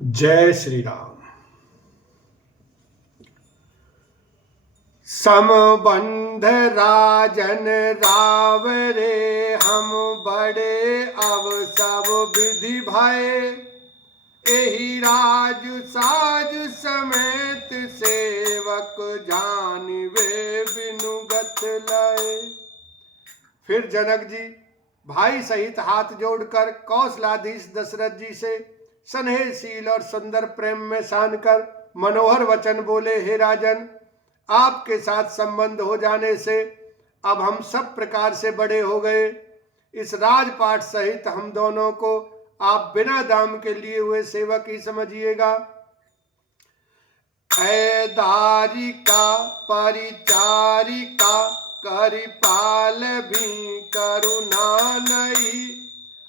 जय श्री राम। समबंध राजन राव रे, हम बड़े अब सब विधि भय। एही राज साज समेत सेवक जानिवे बिनुगत लय। फिर जनक जी भाई सहित हाथ जोड़कर कौशलाधीश दशरथ जी से स्नेहशील और सुंदर प्रेम में सान कर मनोहर वचन बोले, हे राजन, आपके साथ संबंध हो जाने से अब हम सब प्रकार से बड़े हो गए। इस राजपाट सहित हम दोनों को आप बिना दाम के लिए हुए सेवक ही समझिएगा। दारिका परिचारिका करिपाल भी करुणा नहीं।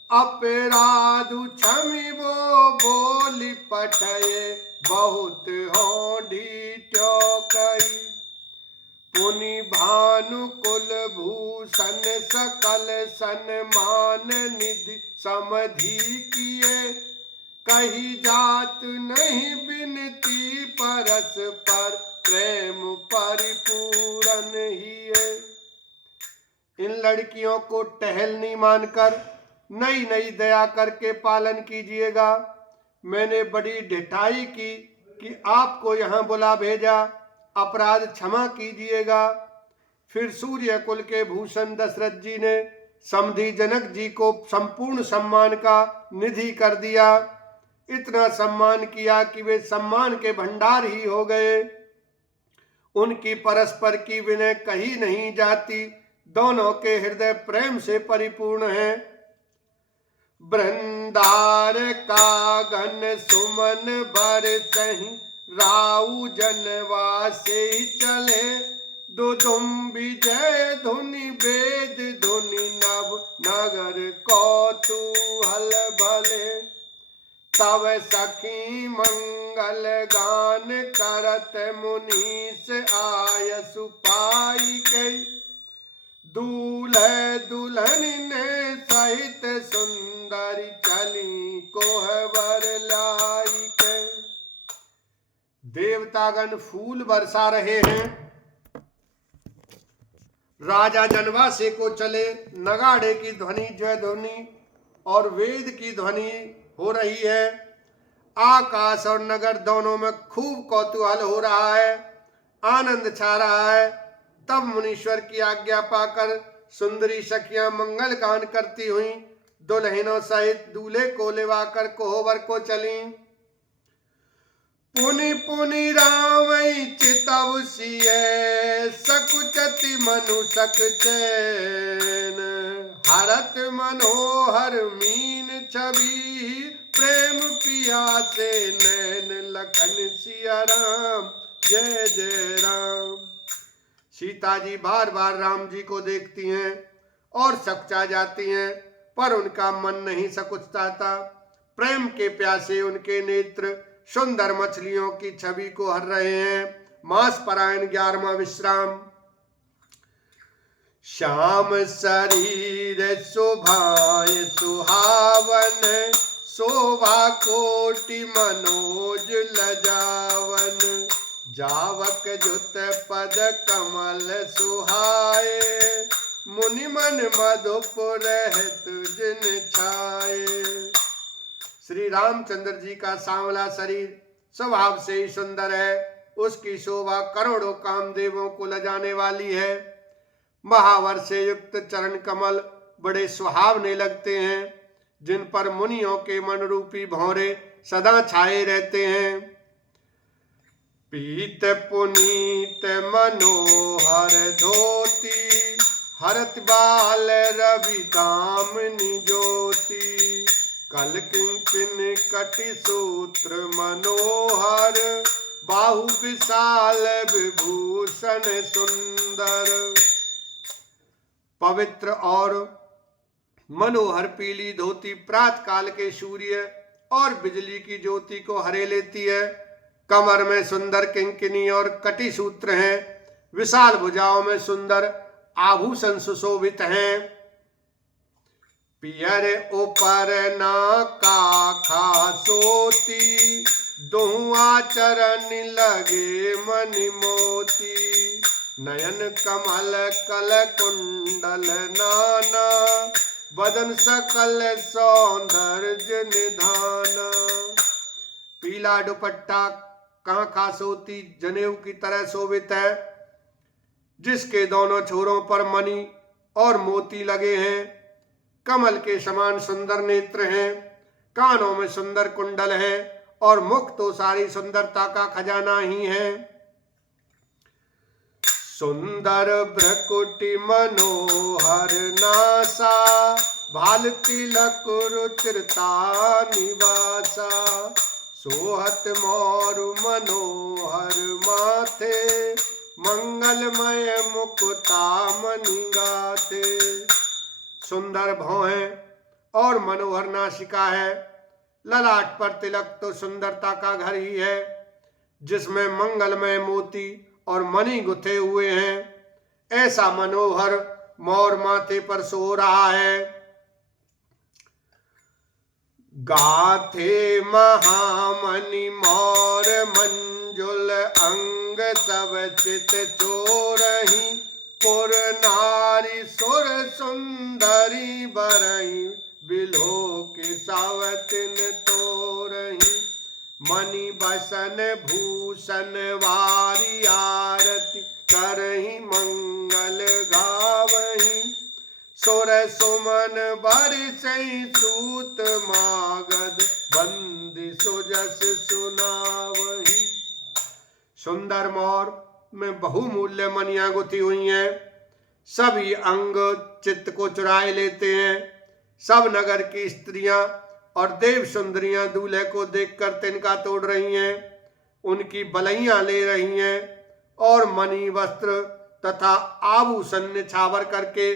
अपराधु क्षमी वो बोली पठये, बहुत होढ़ी टोकई। पुनि भानु कुल भूषण सकल सन्मान निधि समधि किए। कही जात नहीं बिनती परस पर, प्रेम परिपूरन हिए। इन लड़कियों को टहलनी मानकर नई नई दया करके पालन कीजिएगा। मैंने बड़ी ढिठाई की कि आपको यहाँ बुला भेजा, अपराध क्षमा कीजिएगा। फिर सूर्य कुल के भूषण दशरथ जी ने समधि जनक जी को संपूर्ण सम्मान का निधि कर दिया। इतना सम्मान किया कि वे सम्मान के भंडार ही हो गए। उनकी परस्पर की विनय कही नहीं जाती। दोनों के हृदय प्रेम से परिपूर्ण हैं। वृंदार का घन सुमन बरसहि, राउ जनवासे चले। दुदुम्बी जय धुनि वेद धुनि, नव नगर कौतूहल भले। तव सखी मंगल गान करत, मुनीस आयसु पाई के। दूल्हे दुल्हन ने सहित सुंदरी, चली कोहबर लाई के। देवतागण फूल बरसा रहे हैं। राजा जनवासे को चले। नगाड़े की ध्वनि, जय ध्वनि और वेद की ध्वनि हो रही है। आकाश और नगर दोनों में खूब कौतूहल हो रहा है, आनंद छा रहा है। तब मुनीश्वर की आज्ञा पाकर सुंदरी सखियां मंगल गान करती हुई दुल्हनों सहित दूल्हे को लेवाकर कोहबर को चली। पुनि पुनि रावई चितव सिए, सकुचति मनु सक चैन। हरत मनोहर मीन छवि, प्रेम पिया से नैन। लखन सिया राम, जय जय राम। सीता जी बार बार राम जी को देखती हैं और सकचा जाती हैं, पर उनका मन नहीं सकुचता था। प्रेम के प्यासे उनके नेत्र सुंदर मछलियों की छवि को हर रहे हैं। मास परायण 11वां विश्राम। श्याम शरीर शोभाय सुहावन, शोभा कोटि मनोज लजावन। जावक जुत पद कमल सुहाए, मुनि मन मधुपुर जिन छाए। श्री रामचंद्र जी का सांवला शरीर स्वभाव से ही सुंदर है। उसकी शोभा करोड़ों कामदेवों को लजाने वाली है। महावर से युक्त चरण कमल बड़े सुहावने लगते हैं, जिन पर मुनियों के मन रूपी भौरे सदा छाए रहते हैं। पीत पुनीत मनोहर धोती, हरत बाल रवि दामनी ज्योति। कल किंकिन कटि सूत्र मनोहर, बाहु विशाल विभूषण सुंदर। पवित्र और मनोहर पीली धोती प्रातः काल के सूर्य और बिजली की ज्योति को हरे लेती है। कमर में सुंदर किंकिनी और कटी सूत्र हैं। विशाल भुजाओं में सुंदर आभूषण सुशोभित हैं। पियर ऊपर ना काखा सोती, दुआ चरण लगे मनि मोती। नयन कमल कल कुंडल नाना, बदन सकल सौंदर्य निधाना। पीला दुपट्टा कांखा सोती जनेऊ की तरह शोभित है, जिसके दोनों छोरों पर मणि और मोती लगे हैं। कमल के समान सुंदर नेत्र हैं, कानों में सुंदर कुंडल है और मुख तो सारी सुंदरता का खजाना ही है। सुंदर भ्रकुटि मनोहर नासा, भाल तिलक रुचिरता निवासा। सोहत मोरु मनोहर माथे, मंगलमय मुकुता मणि गाथे। सुंदर भौहें और मनोहर नासिका है, ललाट पर तिलक तो सुंदरता का घर ही है, जिसमें मंगलमय मोती और मणि गुथे हुए हैं। ऐसा मनोहर मोर माथे पर सो रहा है। गाथे महामणि मोर मंजुल अंग, सब चित चोरही। पुर नारी सुर सुंदरी बरही, बिलो के सावतिन तोरही। मणि बसन भूषण वारी आरती, करही मंगल गावही। सुर सुमन बरसई सूत मागध, बंदी सुजस सुनावही। सुंदर मोर में बहुमूल्य मणियां गुथी हुई हैं, सभी अंग चित्त को चुराए लेते हैं। सब नगर की स्त्रियां और देव सुंदरियां दूल्हे को देखकर तिनका तोड़ रही हैं, उनकी बलैयां ले रही हैं और मणि वस्त्र तथा आभूषण निछावर करके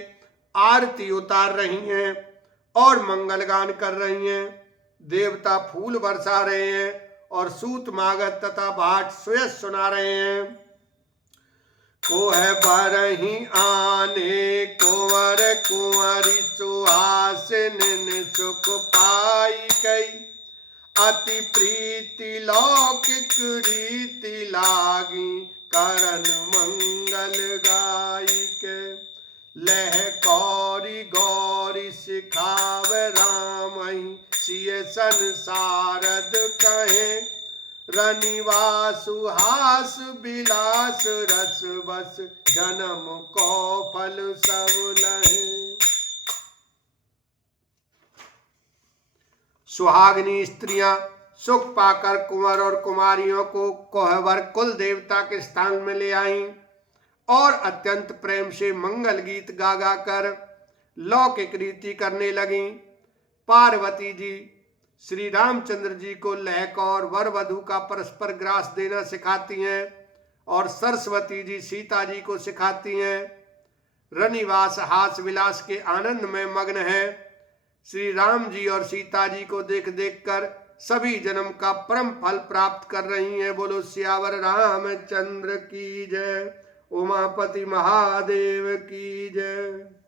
आरती उतार रही हैं और मंगलगान कर रही हैं। देवता फूल बरसा रहे हैं और सूत मागध तथा भाट सुयस सुना रहे हैं। को है बरही आने, कुंवर कुंवरी सुहासिन सुख पाई कई। अति प्रीति लौकिक रीति लागी, करन मंगल गाई के। लह कौरी गौरी सिखाव रामहि, सिय संसारद कहे। रनिवासु हास बिलास रस बस, जन्म को फल सब लहे। सुहागिनी स्त्रियां सुख पाकर कुंवर और कुमारियों को कोहबर कुल देवता के स्थान में ले आईं और अत्यंत प्रेम से मंगल गीत गा गा कर लौकिक रीति करने लगीं। पार्वती जी श्री रामचंद्र जी को लहक और वर वधु का परस्पर ग्रास देना सिखाती हैं और सरस्वती जी सीता जी को सिखाती हैं। रनिवास हास विलास के आनंद में मग्न है। श्री राम जी और सीता जी को देख देख कर सभी जन्म का परम फल प्राप्त कर रही हैं। बोलो सियावर रामचंद्र की जय, उमापति महादेव की जय।